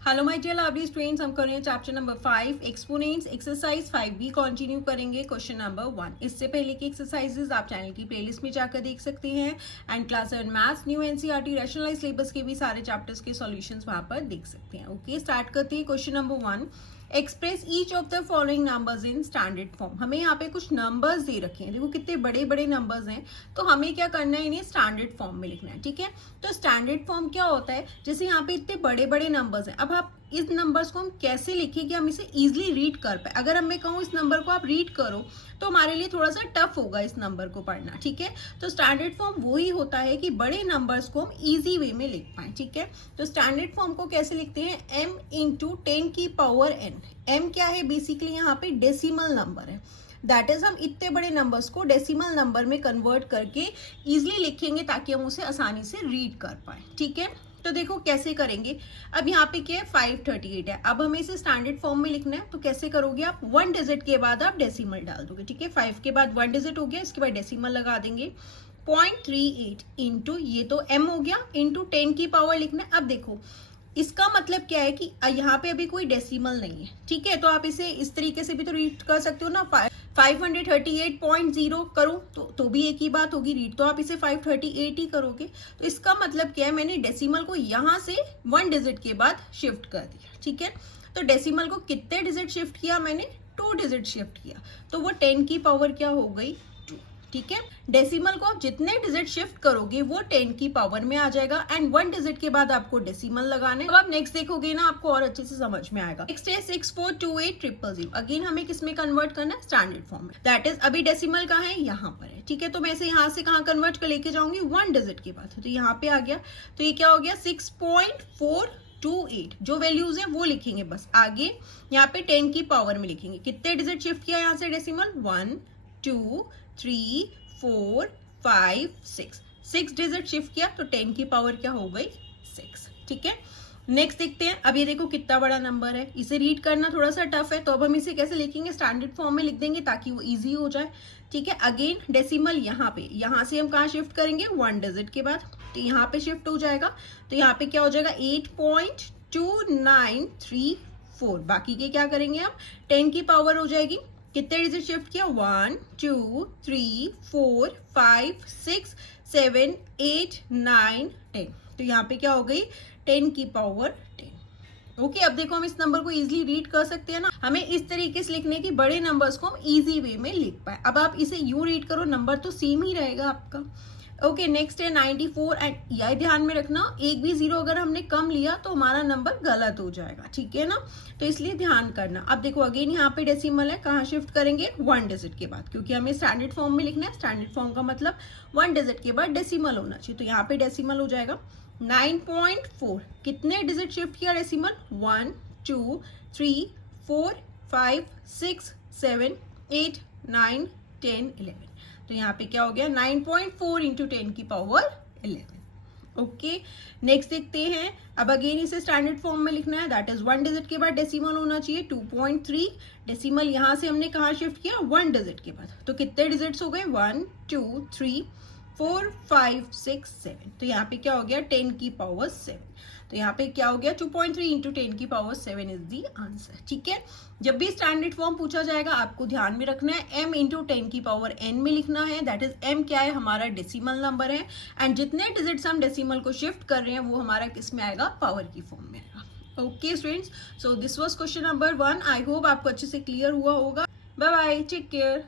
Hello my dear lovely students, हम कर रहे हैं chapter number 5 exponents exercise 5 continue करेंगे क्वेश्चन नंबर 1। इससे पहले की एक्सरसाइजेस आप चैनल की प्लेलिस्ट में जाकर देख सकते हैं and class 7 maths new NCERT rationalise syllabus के भी सारे चैप्टर्स के सॉल्यूशंस वहां पर देख सकते हैं। ओके, स्टार्ट करते हैं question number 1। Express each of the following numbers in standard form. हमें यहाँ पे कुछ नंबर्स दे रखे हैं, देखो कितने बड़े बड़े नंबर्स हैं, तो हमें क्या करना है, इन्हें स्टैंडर्ड फॉर्म में लिखना है। ठीक है, तो स्टैंडर्ड फॉर्म क्या होता है, जैसे यहाँ पे इतने बड़े बड़े नंबर्स हैं, अब आप इस नंबर्स को हम कैसे लिखें कि हम इसे इजीली रीड कर पाए। अगर हम मैं कहूँ इस नंबर को आप रीड करो तो हमारे लिए थोड़ा सा टफ होगा इस नंबर को पढ़ना। ठीक है, तो स्टैंडर्ड फॉर्म वही होता है कि बड़े नंबर्स को हम इजी वे में लिख पाए। ठीक है, तो स्टैंडर्ड फॉर्म को कैसे लिखते हैं, m इंटू 10 की पावर n। m क्या है, बेसिकली यहाँ पे डेसिमल नंबर है। दैट इज हम इतने बड़े नंबर्स को डेसिमल नंबर में कन्वर्ट करके इजिली लिखेंगे ताकि हम उसे आसानी से रीड कर पाए। ठीक है, तो देखो कैसे करेंगे। अब यहाँ पे क्या है, 538 है। अब हमें इसे स्टैंडर्ड फॉर्म में लिखना है, तो कैसे करोगे आप, 1 डिजिट के बाद आप डेसिमल डाल दोगे। ठीक है, 5 के बाद 1 डिजिट हो गया, इसके बाद डेसिमल लगा देंगे। 0.38 इंटू ये तो m हो गया, इंटू 10 की पावर लिखना है। अब देखो इसका मतलब क्या है कि यहाँ पे अभी कोई डेसिमल नहीं है। ठीक है, तो आप इसे इस तरीके से भी तो रीड कर सकते हो ना, 538.0 करो तो भी एक ही बात होगी, रीड तो आप इसे 538 ही करोगे। तो इसका मतलब क्या है, मैंने डेसिमल को यहाँ से 1 डिजिट के बाद शिफ्ट कर दिया। ठीक है, तो डेसिमल को कितने डिजिट शिफ्ट किया मैंने, 2 डिजिट शिफ्ट किया, तो वो 10 की पावर क्या हो गई, 2। ठीक है, डेसिमल को आप जितने डिजिट शिफ्ट करोगे वो 10 की पावर में आ जाएगा एंड 1 डिजिट के बाद आपको डेसिमल लगाना है। अब आप नेक्स्ट देखोगे ना, आपको और अच्छे से समझ में आएगा। नेक्स्ट है 642800। अगेन हमें किस में कन्वर्ट करना है, स्टैंडर्ड फॉर्म में। दैट इज अभी डेसिमल कहाँ है, यहाँ पर है। ठीक है, तो मैं इसे यहाँ से कहाँ कन्वर्ट कर लेके जाऊंगी, 1 डिजिट के बाद, तो यहाँ पे आ गया। तो ये क्या हो गया, 6.428। जो वैल्यूज है वो लिखेंगे बस, आगे यहाँ पे 10 की पावर में लिखेंगे। कितने डिजिट शिफ्ट किया यहाँ से डेसिमल, 1 2 3 4 5 6 डिजिट शिफ्ट किया, तो 10 की पावर क्या हो गई, 6। ठीक है, नेक्स्ट देखते हैं। अब ये देखो कितना बड़ा नंबर है, इसे रीड करना थोड़ा सा टफ है, तो अब हम इसे कैसे लिखेंगे, स्टैंडर्ड फॉर्म में लिख देंगे ताकि वो इजी हो जाए। ठीक है, अगेन डेसिमल यहाँ पे, यहाँ से हम कहाँ शिफ्ट करेंगे, 1 डिजिट के बाद, तो यहाँ पे शिफ्ट हो जाएगा। तो यहाँ पे क्या हो जाएगा, 8.2934। बाकी के क्या करेंगे हम, 10 की पावर हो जाएगी। कितने डिजिट शिफ्ट किया, 1 2 3 4 5 6 7 8 9 10। तो यहाँ पे क्या हो गई, 10 की पावर 10। ओके, अब देखो हम इस नंबर को इजीली रीड कर सकते हैं ना। हमें इस तरीके से लिखने की बड़े नंबर्स को हम इजी वे में लिख पाए। अब आप इसे यूं रीड करो, नंबर तो सेम ही रहेगा आपका। ओके, नेक्स्ट है 94 एंड यह ध्यान में रखना, एक भी जीरो अगर हमने कम लिया तो हमारा नंबर गलत हो जाएगा। ठीक है ना, तो इसलिए ध्यान करना। अब देखो अगेन यहाँ पे डेसिमल है, कहाँ शिफ्ट करेंगे, 1 डिजिट के बाद, क्योंकि हमें स्टैंडर्ड फॉर्म में लिखना है। स्टैंडर्ड फॉर्म का मतलब 1 डिजिट के बाद डेसिमल होना चाहिए, तो यहाँ पे डेसिमल हो जाएगा 9.4। कितने डिजिट शिफ्ट किया डेसिमल, 1 2 3 4 5 6 7 8 9 10 11। तो यहाँ पे क्या हो गया, 9.4 इंटू 10 की पावर 11। ओके, नेक्स्ट देखते हैं। अब अगेन इसे स्टैंडर्ड फॉर्म में लिखना है, दैट इज 1 डिजिट के बाद डेसिमल होना चाहिए, 2.3। डेसिमल यहाँ से हमने कहाँ शिफ्ट किया, 1 डिजिट के बाद, तो कितने डिजिट्स हो गए, 1 2 3 4 5 6 7। तो यहाँ पे क्या हो गया, 10 की पावर 7। तो यहाँ पे क्या हो गया, 2.3 इंटू 10 की पावर 7 इज दी आंसर। ठीक है, जब भी स्टैंडर्ड फॉर्म पूछा जाएगा आपको ध्यान में रखना है, m इंटू 10 की पावर n में लिखना है। दैट इज m क्या है, हमारा डेसिमल नंबर है एंड जितने डिजिट्स हम डेसिमल को शिफ्ट कर रहे हैं वो हमारा किस में आएगा, पावर की फॉर्म में आएगा। Okay students, so this was question number 1। I hope आपको अच्छे से क्लियर हुआ होगा। Bye bye, take care.